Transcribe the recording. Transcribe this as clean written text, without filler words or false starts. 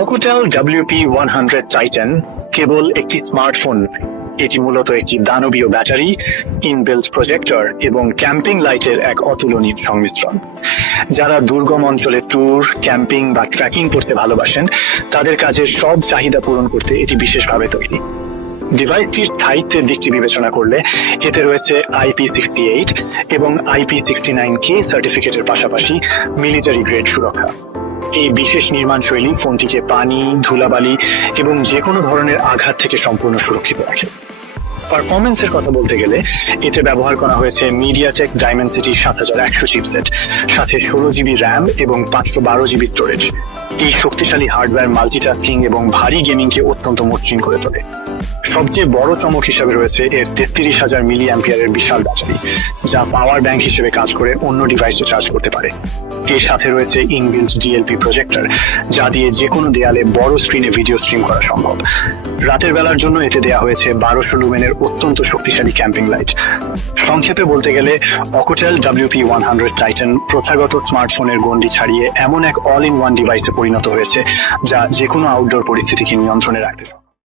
অকুটেল WP100 Titan কেবল একটি smartphone, এটি মূলত একটি দানবীয় ব্যাটারি, ইনবিল্ট প্রজেক্টর এবং ক্যাম্পিং লাইটের এক অতুলনীয় সংমিশ্রণ। যারা দুর্গম অঞ্চলে ট্যুর, ক্যাম্পিং বা ট্রেকিং করতে ভালোবাসেন, তাদের কাজের সব চাহিদা পূরণ করতে এটি বিশেষভাবে তৈরি। ডিভাইসটির স্থায়িত্বের দিকটি বিবেচনা করলে এতে রয়েছে IP68 এবং IP69K সার্টিফিকেটের পাশাপাশি মিলিটারি গ্রেড সুরক্ষা। এই বিশেষ নির্মাণ শৈলী ফোনটিকে পানি, ধুলাবালি এবং যে কোনো ধরনের আঘাত থেকে সম্পূর্ণ সুরক্ষিত রাখে। পারফরমেন্সের কথা বলতে গেলে এতে ব্যবহার করা হয়েছে মিডিয়াটেক ডাইমেনসিটি 7100 চিপসেট, সাথে 16GB র্যাম এবং 512GB স্টোরেজ। এই শক্তিশালী হার্ডওয়্যার মাল্টিটাস্কিং এবং ভারী গেমিংকে অত্যন্ত মসৃণ করে তোলে। সবচেয়ে বড় চমক হিসাবে রয়েছে এর 33,000 মিলি অ্যাম্পিয়ারের বিশাল ব্যাটারি, যা পাওয়ার ব্যাংক হিসেবে কাজ করে অন্য ডিভাইসে চার্জ করতে পারে। এর সাথে রয়েছে ইনবিল্ট DLP প্রজেক্টর, যা দিয়ে যে কোনো দেয়ালে বড় স্ক্রিনে ভিডিও স্ট্রিম করা সম্ভব। রাতের বেলার জন্য এতে দেওয়া হয়েছে 1200 লুমেনের অত্যন্ত শক্তিশালী ক্যাম্পিং লাইট। সংক্ষেপে বলতে গেলে অকুটেল WP100 টাইটান প্রথাগত স্মার্টফোনের গণ্ডি ছাড়িয়ে এমন এক অল ইন ওয়ান ডিভাইসে পরিণত হয়েছে, যা যে কোনো আউটডোর পরিস্থিতিকে নিয়ন্ত্রণে রাখতে